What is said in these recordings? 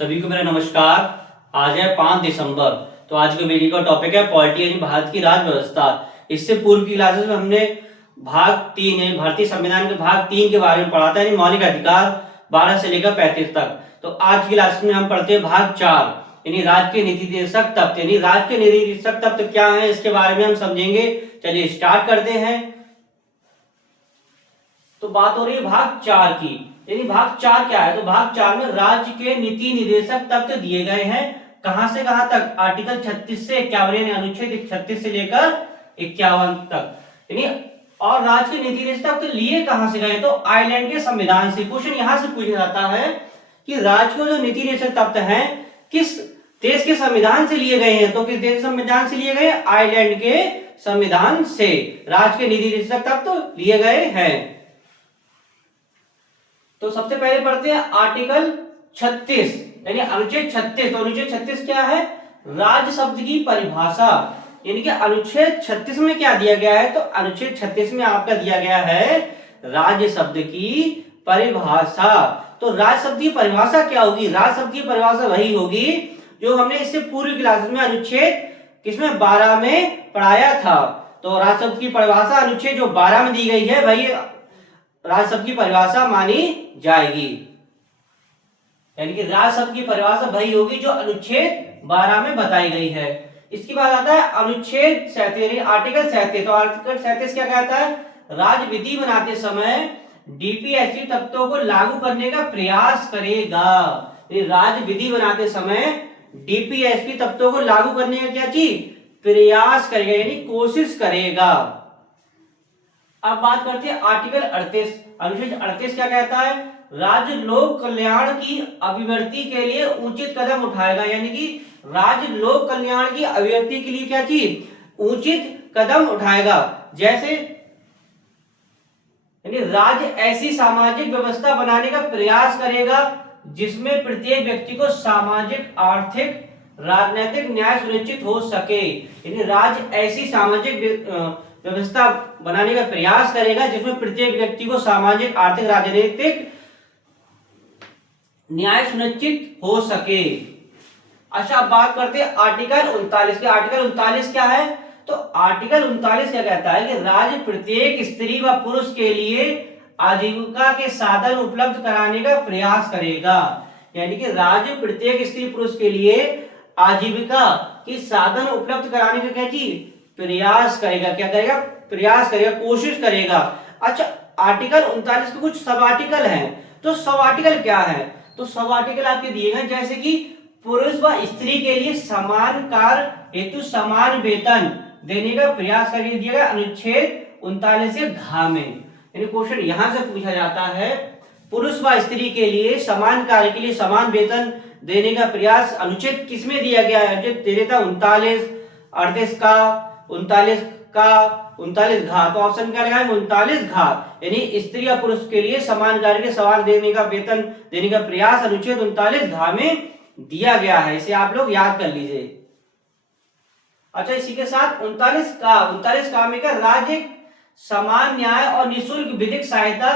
सभी को मेरा नमस्कार। आज है 5 दिसंबर। तो आज के वीडियो का टॉपिक है पॉलिटी यानी भारत की राज्य व्यवस्था। इससे पूर्व की क्लासेस में हमने भाग 3 यानी भारतीय संविधान के भाग 3 के बारे में पढ़ा था, यानी मौलिक अधिकार 12 से लेकर 35 तक। तो आज की क्लास में हम पढ़ते हैं भाग 4 यानी राज्य के नीति निर्देशक तत्व। यानी राज्य के नीति निर्देशक तत्व क्या है, इसके बारे में हम समझेंगे। चलिए स्टार्ट करते हैं। तो बात हो रही है भाग 4 की। यानी भाग 4 क्या है, तो भाग 4 में राज्य के नीति निर्देशक तत्व दिए गए हैं। कहां से कहां तक? आर्टिकल 36 से 51 यानी अनुच्छेद 36 से लेकर 51 तक। यानी और राज्य के नीति निर्देशक तत्व लिए कहां से गए, तो आयरलैंड के संविधान से। क्वेश्चन यहां से पूछा जाता है कि राज्य के जो नीति निर्देशक तत्व हैं किस देश के संविधान से लिए गए हैं, तो किस देश के संविधान से लिए गए? आयरलैंड के संविधान से राज्य के नीति निर्देशक तत्व लिए गए हैं। तो सबसे पहले पढ़ते हैं आर्टिकल 36 यानी अनुच्छेद 36। तो अनुच्छेद 36 क्या है? राज्य शब्द की परिभाषा। यानी कि अनुच्छेद 36 में क्या दिया गया है, तो अनुच्छेद 36 में आपका दिया गया है राज्य शब्द की परिभाषा। तो राज्य शब्द की परिभाषा क्या होगी? राज्य शब्द की परिभाषा वही होगी जो हमने इससे पूर्व क्लासेस में अनुच्छेद किसमें 12 में पढ़ाया था। तो राज्य शब्द की परिभाषा अनुच्छेद जो 12 में दी गई है वही राज्य शब्द की परिभाषा मानी जाएगी। यानी कि राज्य शब्द की परिभाषा वही होगी जो अनुच्छेद 12 में बताई गई है। इसके बाद आता है अनुच्छेद 37 आर्टिकल 37। तो आर्टिकल 37 क्या कहता है? राज्य विधि बनाते समय डीपीएसपी तत्वों को लागू करने का प्रयास करेगा। राज्य विधि बनाते समय डीपीएसपी तत्वों को लागू करने का क्या चीज? प्रयास करेगा, यानी कोशिश करेगा। अब बात करते हैं आर्टिकल 38। अनुच्छेद 38 क्या कहता है? राज्य लोक कल्याण की अभिवृद्धि के लिए उचित कदम उठाएगा। यानी कि राज्य लोक कल्याण की अभिवृद्धि के लिए क्या चीज? उचित कदम उठाएगा। जैसे यानी राज्य ऐसी सामाजिक व्यवस्था बनाने का प्रयास करेगा जिसमें प्रत्येक व्यक्ति को सामाजिक, आर्थिक, राजनीतिक न्याय सुनिश्चित हो सके। यानी राज्य ऐसी सामाजिक व्यवस्था बनाने का प्रयास करेगा जिसमें प्रत्येक व्यक्ति को सामाजिक, आर्थिक, राजनीतिक न्याय सुनिश्चित हो सके। अच्छा, अब बात करते हैं आर्टिकल 39 के। आर्टिकल 39 क्या है? तो आर्टिकल 39 क्या कहता है कि राज्य प्रत्येक स्त्री व पुरुष के लिए आजीविका के साधन उपलब्ध कराने का प्रयास करेगा। यानी कि राज्य प्रत्येक स्त्री पुरुष के लिए आजीविका के साधन उपलब्ध कराने का क्या चीज? प्रयास करेगा। क्या करेगा? प्रयास करेगा, कोशिश करेगा। अच्छा, आर्टिकल 39 के कुछ सब आर्टिकल हैं। तो सब आर्टिकल क्या है? तो सब आर्टिकल आपके दिए गए जैसे कि पुरुष व स्त्री के लिए समान कार्य हेतु समान वेतन देने का प्रयास करके दिया गया अनुच्छेद 39 के घ में। यानी क्वेश्चन यहां से पूछा जाता है पुरुष व स्त्री के लिए समान कार्य के लिए समान वेतन देने का प्रयास अनुच्छेद किसमें दिया गया है? अनुच्छेद 39, 38 का, 39 का, 39 घ। तो ऑप्शन क्या लगाएंगे? 39 घ। यानी स्त्री या पुरुष के लिए समान कार्य के समान देने का वेतन देने का प्रयास अनुच्छेद 39 घ में दिया गया है। इसे आप लोग याद कर लीजिए। अच्छा, इसी के साथ 39 का में क्या? राज्य समान न्याय और निःशुल्क विधिक सहायता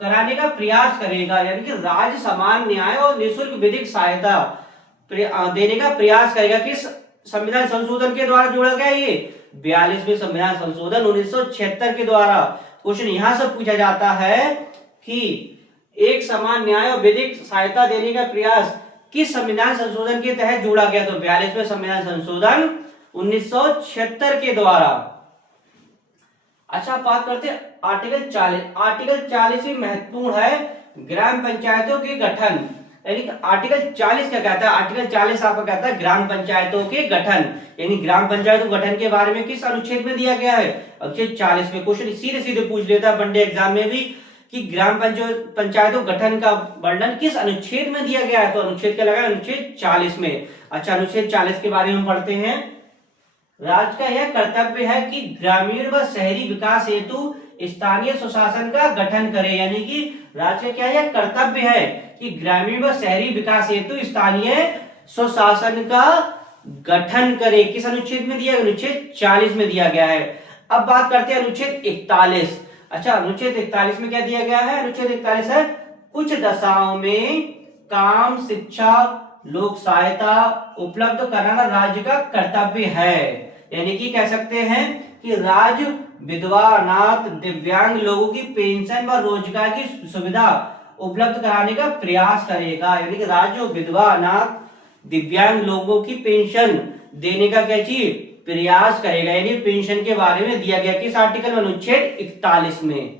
कराने का प्रयास करेगा। यानी कि राज्य समान न्याय और निःशुल्क विधिक सहायता देने का प्रयास करेगा। किस संविधान संशोधन के द्वारा जोड़ा गया? ये 42वें संविधान संशोधन 1976 के द्वारा। क्वेश्चन यहां से पूछा जाता है कि एक समान न्याय और विधिक सहायता देने का प्रयास किस संविधान संशोधन के तहत जोड़ा गया? तो 42वें संविधान संशोधन 1976 के द्वारा। अच्छा, बात करते हैं आर्टिकल 40। आर्टिकल 40 भी महत्वपूर्ण है, ग्राम पंचायतों के गठन। यानी कि आर्टिकल 40 क्या कहता है? आर्टिकल 40 आपका कहता है ग्राम पंचायतों के गठन। यानी ग्राम पंचायतों गठन के बारे में किस अनुच्छेद में दिया गया है? अनुच्छेद 40 में। क्वेश्चन सीधे सीधे पूछ लेता है वनडे एग्जाम में भी कि ग्राम पंचायतों गठन का वर्णन किस अनुच्छेद में दिया गया है? तो अनुच्छेद क्या लगा? अनुच्छेद 40 में। अच्छा, अनुच्छेद 40 के बारे में पढ़ते हैं। राज्य का यह कर्तव्य है कि ग्रामीण व शहरी विकास हेतु स्थानीय स्वशासन का गठन करे। यानी कि राज्य का क्या है? कर्तव्य है कि ग्रामीण व शहरी विकास हेतु स्थानीय स्वशासन का गठन करे। किस अनुच्छेद में दिया? अनुच्छेद 40 में दिया गया है। अब बात करते हैं अनुच्छेद 41। अच्छा, अनुच्छेद 41 में क्या दिया गया है? अनुच्छेद 41 है कुछ दशाओं में काम, शिक्षा, लोक सहायता उपलब्ध कराना राज्य का कर्तव्य है। यानी कि कह सकते हैं कि राज्य विधवा, अनाथ, दिव्यांग लोगों की पेंशन व रोजगार की सुविधा उपलब्ध कराने का प्रयास करेगा। यानी कि राज्य विधवा, अनाथ, दिव्यांग लोगों की पेंशन देने का क्या चाहिए, प्रयास करेगा। यानी पेंशन के बारे में दिया गया किस आर्टिकल में, अनुच्छेद 41 में।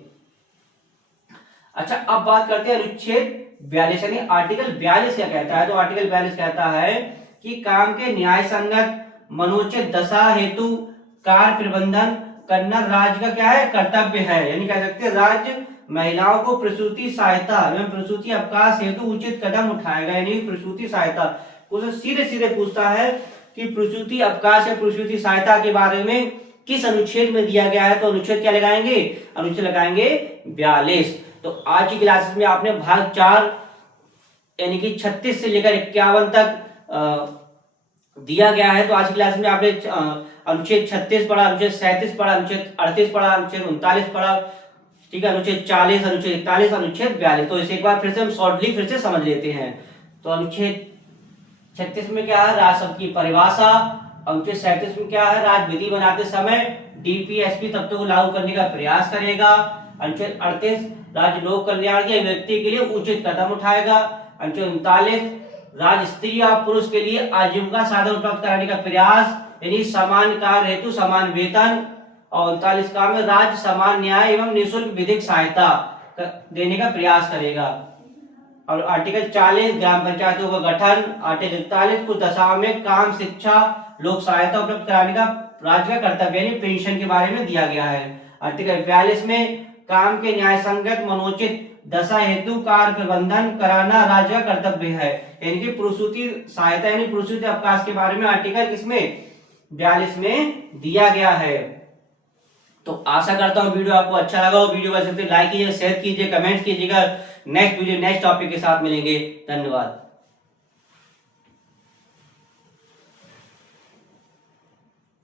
अच्छा, अब बात करते हैं अनुच्छेद 42 यानी आर्टिकल 42 क्या कहता है। तो आर्टिकल 42 कहता है कि काम के न्याय संगत मनोचित दशा हेतु कार्य प्रबंधन करना राज्य का क्या है, कर्तव्य है। यानी कह सकते हैं राज्य महिलाओं को प्रसूति सहायता एवं प्रसूति अवकाश हेतु उचित कदम उठाएगा। यानी प्रसूति सहायता कुछ सीधे सीधे पूछता है कि प्रसूति अवकाश या प्रसूति सहायता के बारे में किस अनुच्छेद में दिया गया है। तो अनुच्छेद क्या लगाएंगे, अनुच्छेद लगाएंगे 42। तो आज की क्लासेस में आपने भाग 4 यानी कि 36 से लेकर 51 तक दिया गया है। तो आज की क्लास में आपने अनुच्छेद 36 पढ़ा, अनुच्छेद 37 पढ़ा, अनुच्छेद 38 पढ़ा, अनुच्छेद 39 पढ़ा, ठीक है, अनुच्छेद 40, अनुच्छेद 41, अनुच्छेद 42। तो इसे एक बार फिर से हम शॉर्टली फिर से समझ लेते हैं। तो अनुच्छेद 36 में क्या है, राज्य शब्द की परिभाषा। अनुच्छेद 37 में क्या है, राज्य विधि बनाते समय डीपीएसपी तत्वों को लागू करने का प्रयास करेगा। अनुच्छेद 38 राज्य लोक कल्याण के व्यक्ति के लिए उचित कदम उठाएगा। अनुच्छेद 39 राज्य स्त्री और पुरुष के लिए आजीविका साधन उपलब्ध कराने का प्रयास यानी समान कार्य हेतु समान वेतन। और 39 का में राज्य समान न्याय एवं निःशुल्क विधिक सहायता देने का प्रयास करेगा। और आर्टिकल 40 ग्राम पंचायतों का गठन। आर्टिकल 41 कुछ दशाओं में काम, शिक्षा, लोक सहायता उपलब्ध कराने का राज्य का कर्तव्य यानी पेंशन के बारे में दिया गया है। आर्टिकल 42 में काम के न्याय संगत मनोचित दशा हेतु कार्य प्रबंधन कराना राज्य का कर्तव्य है। यानी कि प्रसूति सहायता यानी प्रसूति अवकाश के बारे में आर्टिकल इसमें 42 में दिया गया है। तो आशा करता हूँ वीडियो आपको अच्छा लगा हो। वीडियो को लाइक कीजिए, शेयर कीजिए, कमेंट कीजिएगा। नेक्स्ट वीडियो नेक्स्ट टॉपिक के साथ मिलेंगे। धन्यवाद।